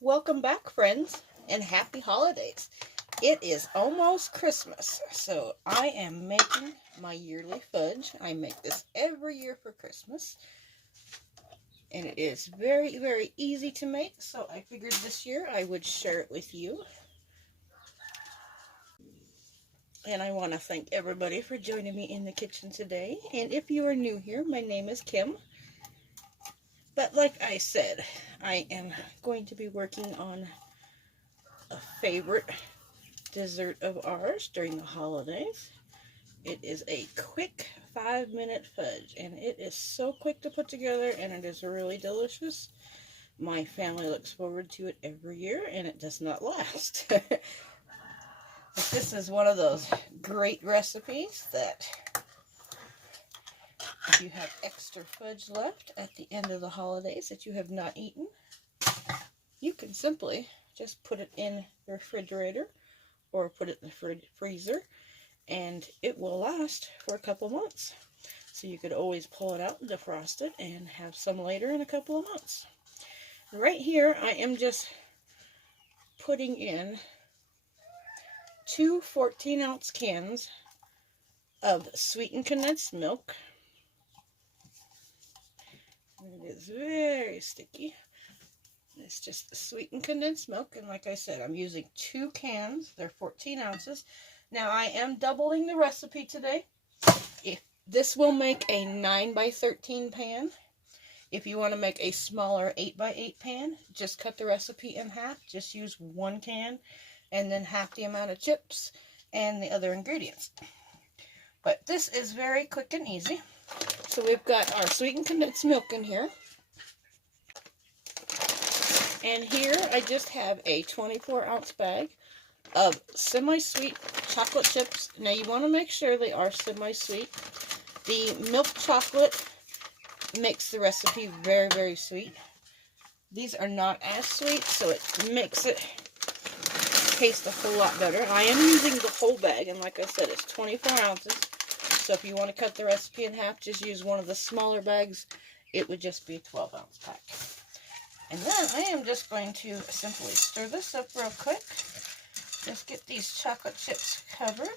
Welcome back, friends, and happy holidays. It is almost Christmas, so I am making my yearly fudge. I make this every year for Christmas, and it is very, very easy to make, so I figured this year I would share it with you. And I want to thank everybody for joining me in the kitchen today. And if you are new here, my name is Kim. But like I said, I am going to be working on a favorite dessert of ours during the holidays. It is a quick 5-minute fudge, and it is so quick to put together, and it is really delicious. My family looks forward to it every year, and it does not last. But this is one of those great recipes that if you have extra fudge left at the end of the holidays that you have not eaten, you can simply just put it in the refrigerator or put it in the freezer, and it will last for a couple months. So you could always pull it out and defrost it and have some later in a couple of months. Right here, I am just putting in two 14-ounce cans of sweetened condensed milk. It is very sticky. It's just the sweetened condensed milk, and like I said, I'm using 2 cans. They're 14 ounces. Now, I am doubling the recipe today. This will make a 9 by 13 pan. If you want to make a smaller 8 by 8 pan, just cut the recipe in half. Just use 1 can and then half the amount of chips and the other ingredients. But this is very quick and easy. So we've got our sweetened condensed milk in here. And here I just have a 24-ounce bag of semi-sweet chocolate chips. Now you want to make sure they are semi-sweet. The milk chocolate makes the recipe very, very sweet. These are not as sweet, so it makes it taste a whole lot better. I am using the whole bag, and like I said, it's 24 ounces. So if you want to cut the recipe in half, just use one of the smaller bags. It would just be a 12-ounce pack. And then I am just going to simply stir this up real quick. Just get these chocolate chips covered.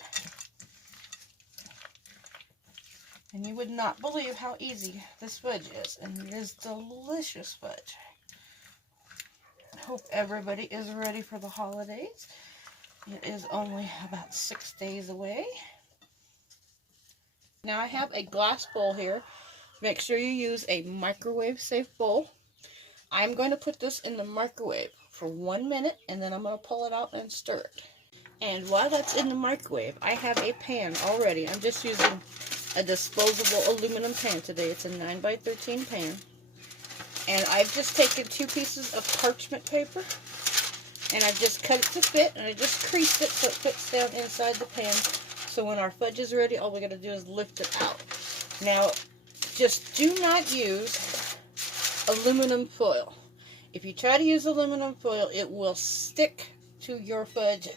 And you would not believe how easy this fudge is. And it is delicious fudge. I hope everybody is ready for the holidays. It is only about 6 days away. Now I have a glass bowl here. Make sure you use a microwave safe bowl. I'm going to put this in the microwave for 1 minute, and then I'm going to pull it out and stir it. And while that's in the microwave, I have a pan already. I'm just using a disposable aluminum pan today. It's a 9 by 13 pan. And I've just taken 2 pieces of parchment paper, and I've just cut it to fit, and I just creased it so it fits down inside the pan. So when our fudge is ready, all we got to do is lift it out. Now, just do not use aluminum foil. If you try to use aluminum foil, it will stick to your fudge.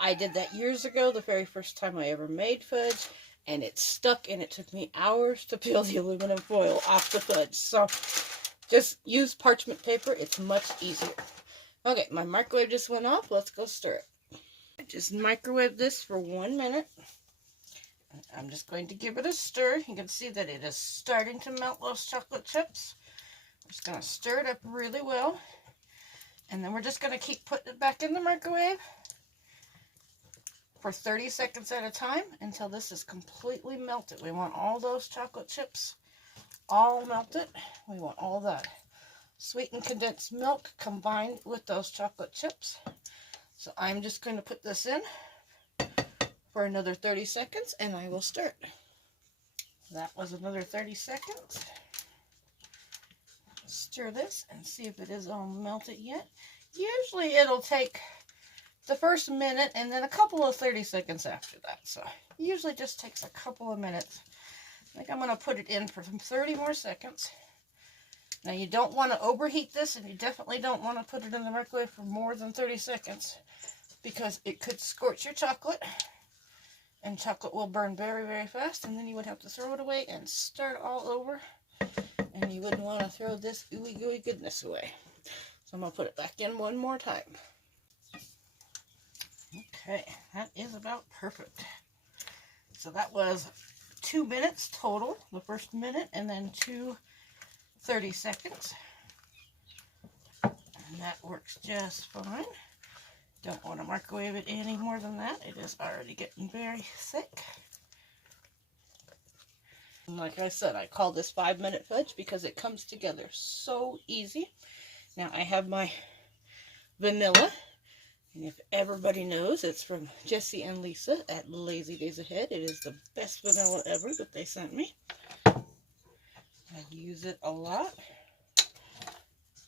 I did that years ago, the very first time I ever made fudge, and it stuck, and it took me hours to peel the aluminum foil off the fudge. So just use parchment paper. It's much easier. Okay, my microwave just went off. Let's go stir it. I just microwave this for 1 minute. I'm just going to give it a stir. You can see that it is starting to melt those chocolate chips. I'm just going to stir it up really well. And then we're just going to keep putting it back in the microwave for 30 seconds at a time until this is completely melted. We want all those chocolate chips all melted. We want all that sweetened condensed milk combined with those chocolate chips. So I'm just going to put this in for another 30 seconds, and I will stir it. That was another 30 seconds. Stir this and see if it is all melted yet. Usually it'll take the first minute and then a couple of 30 seconds after that. So it usually just takes a couple of minutes. I think I'm going to put it in for some 30 more seconds. Now you don't want to overheat this, and you definitely don't want to put it in the microwave for more than 30 seconds because it could scorch your chocolate, and chocolate will burn very, very fast, and then you would have to throw it away and start all over, and you wouldn't want to throw this ooey gooey goodness away. So I'm going to put it back in one more time. Okay, that is about perfect. So that was 2 minutes total, the first minute, and then 30 seconds. And that works just fine. Don't want to microwave it any more than that. It is already getting very thick. And like I said, I call this 5-minute fudge because it comes together so easy. Now I have my vanilla. And if everybody knows, it's from Jesse and Lisa at Lazy Days Ahead. It is the best vanilla ever that they sent me. I use it a lot.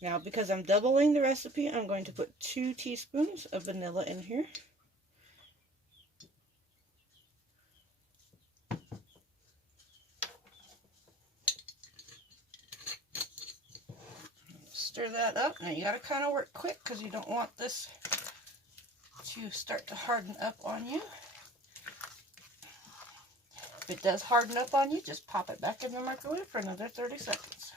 Now, because I'm doubling the recipe, I'm going to put 2 teaspoons of vanilla in here. Stir that up. Now, you got to kind of work quick because you don't want this to start to harden up on you. If it does harden up on you, just pop it back in the microwave for another 30 seconds.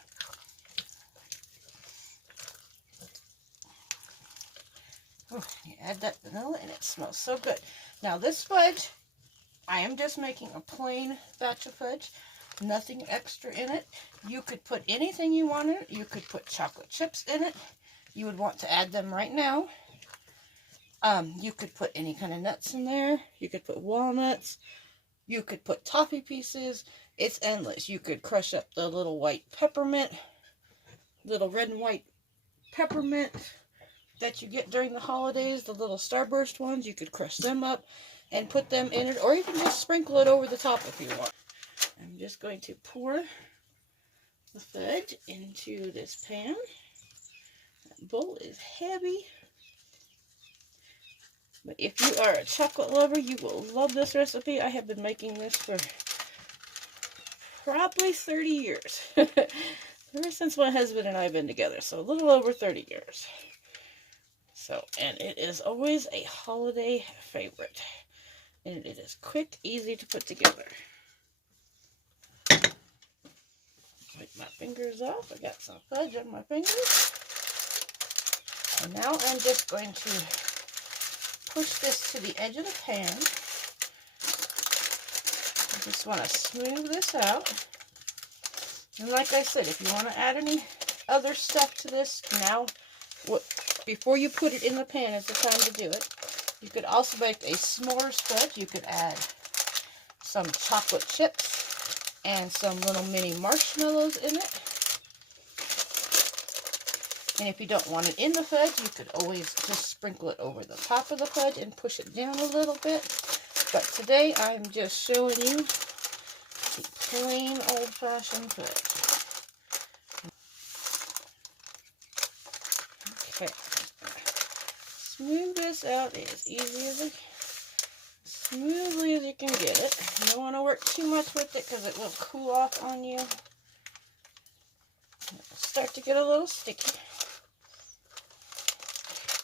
Ooh, you add that vanilla and it smells so good. Now this fudge, I am just making a plain batch of fudge. Nothing extra in it. You could put anything you want in it. You could put chocolate chips in it. You would want to add them right now. You could put any kind of nuts in there. You could put walnuts. You could put toffee pieces. It's endless. You could crush up the little white peppermint, little red and white peppermint that you get during the holidays, the little starburst ones. You could crush them up and put them in it, or you can just sprinkle it over the top if you want. I'm just going to pour the fudge into this pan. That bowl is heavy. But if you are a chocolate lover, you will love this recipe. I have been making this for probably 30 years. Ever since my husband and I have been together. So a little over 30 years. So, and it is always a holiday favorite. And it is quick, easy to put together. Wipe my fingers off. I got some fudge on my fingers. And now I'm just going to push this to the edge of the pan. I just want to smooth this out. And like I said, if you want to add any other stuff to this, now, before you put it in the pan is the time to do it. You could also make a s'mores fudge. You could add some chocolate chips and some little mini marshmallows in it. And if you don't want it in the fudge, you could always just sprinkle it over the top of the fudge and push it down a little bit. But today, I'm just showing you the plain old-fashioned fudge. Okay. Smooth this out as smoothly as you can get it. You don't want to work too much with it because it will cool off on you. It'll start to get a little sticky.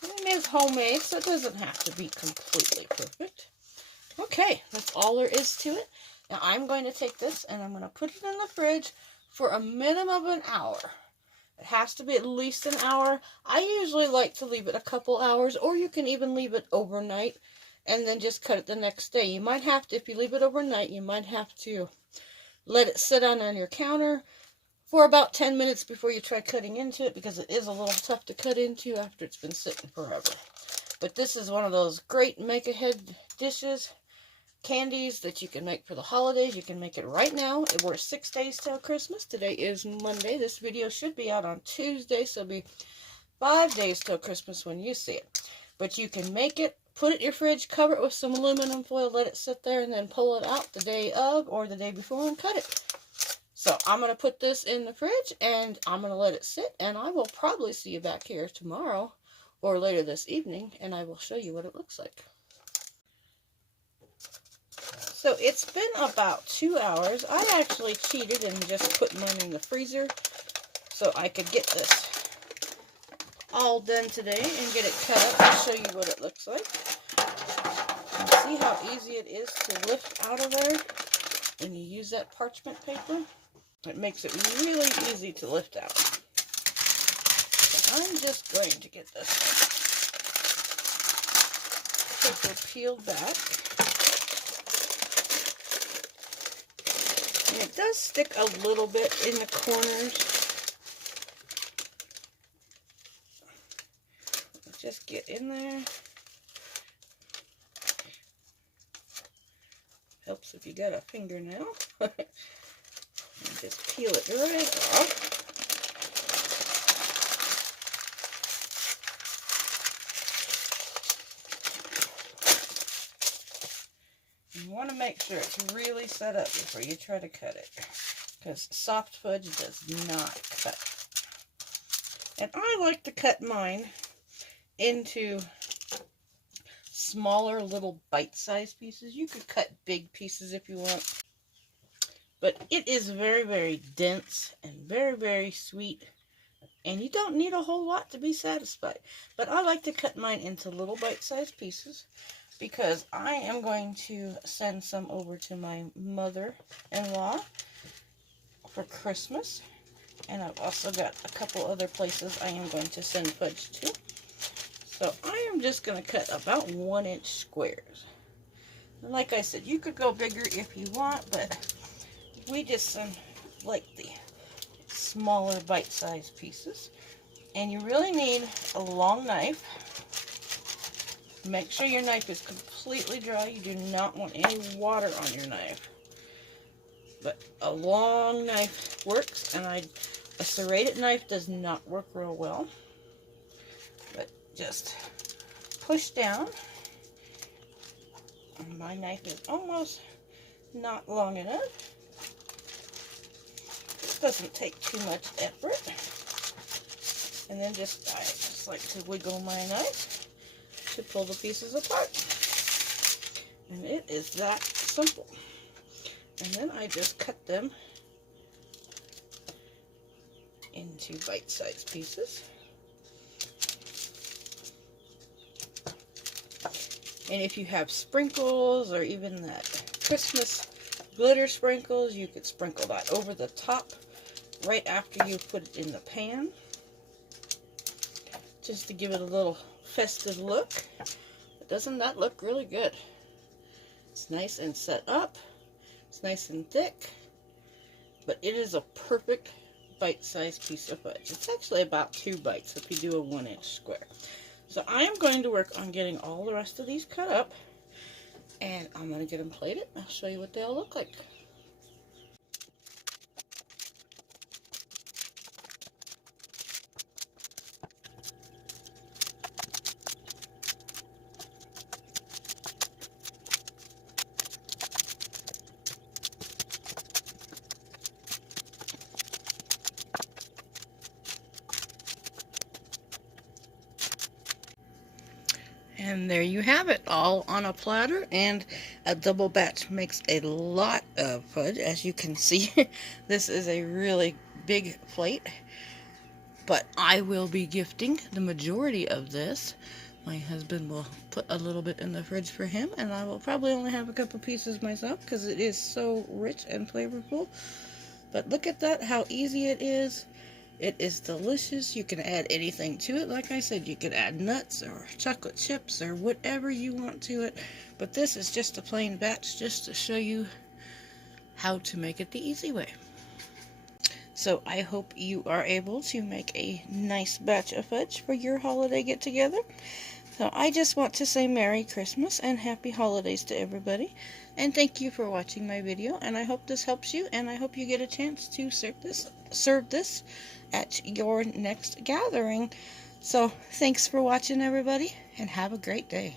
It is homemade, so it doesn't have to be completely perfect. Okay, that's all there is to it. Now I'm going to take this and I'm going to put it in the fridge for a minimum of an hour. It has to be at least an hour. I usually like to leave it a couple hours, or you can even leave it overnight and then just cut it the next day. You might have to, if you leave it overnight, you might have to let it sit on your counter for about 10 minutes before you try cutting into it, because it is a little tough to cut into after it's been sitting forever. But this is one of those great make-ahead dishes, candies that you can make for the holidays. You can make it right now. We're 6 days till Christmas. Today is Monday. This video should be out on Tuesday, so it'll be 5 days till Christmas when you see it. But you can make it, put it in your fridge, cover it with some aluminum foil, let it sit there, and then pull it out the day of or the day before and cut it. So I'm going to put this in the fridge and I'm going to let it sit, and I will probably see you back here tomorrow or later this evening, and I will show you what it looks like. So it's been about 2 hours. I actually cheated and just put mine in the freezer so I could get this all done today and get it cut up and show you what it looks like. And see how easy it is to lift out of there when you use that parchment paper? It makes it really easy to lift out. I'm just going to get this paper peeled back. And it does stick a little bit in the corners. Just get in there. Helps if you got a fingernail. And just peel it right off. You want to make sure it's really set up before you try to cut it, because soft fudge does not cut. And I like to cut mine into smaller little bite-sized pieces. You could cut big pieces if you want, but it is very, very dense and very, very sweet, and you don't need a whole lot to be satisfied. But I like to cut mine into little bite-sized pieces, because I am going to send some over to my mother-in-law for Christmas. And I've also got a couple other places I am going to send fudge to. So I am just going to cut about 1-inch squares. And like I said, you could go bigger if you want, but we just like the smaller bite-sized pieces. And you really need a long knife. Make sure your knife is completely dry. You do not want any water on your knife. But a long knife works, and a serrated knife does not work real well. But just push down. And my knife is almost not long enough. This doesn't take too much effort. And then I just like to wiggle my knife to pull the pieces apart. And it is that simple. And then I just cut them into bite-sized pieces. And if you have sprinkles, or even that Christmas glitter sprinkles, you could sprinkle that over the top right after you put it in the pan, just to give it a little festive look. But doesn't that look really good? It's nice and set up. It's nice and thick. But it is a perfect bite-sized piece of fudge. It's actually about 2 bites if you do a 1-inch square. So I am going to work on getting all the rest of these cut up, and I'm going to get them plated. I'll show you what they'll look like. And there you have it, all on a platter. And a double batch makes a lot of fudge, as you can see. This is a really big plate, but I will be gifting the majority of this. My husband will put a little bit in the fridge for him, and I will probably only have a couple pieces myself because it is so rich and flavorful. But look at that, how easy it is. It is delicious. You can add anything to it. Like I said, you could add nuts or chocolate chips or whatever you want to it. But this is just a plain batch, just to show you how to make it the easy way. So I hope you are able to make a nice batch of fudge for your holiday get-together. So I just want to say Merry Christmas and Happy Holidays to everybody. And thank you for watching my video. And I hope this helps you. And I hope you get a chance to serve this at your next gathering. So thanks for watching, everybody. And have a great day.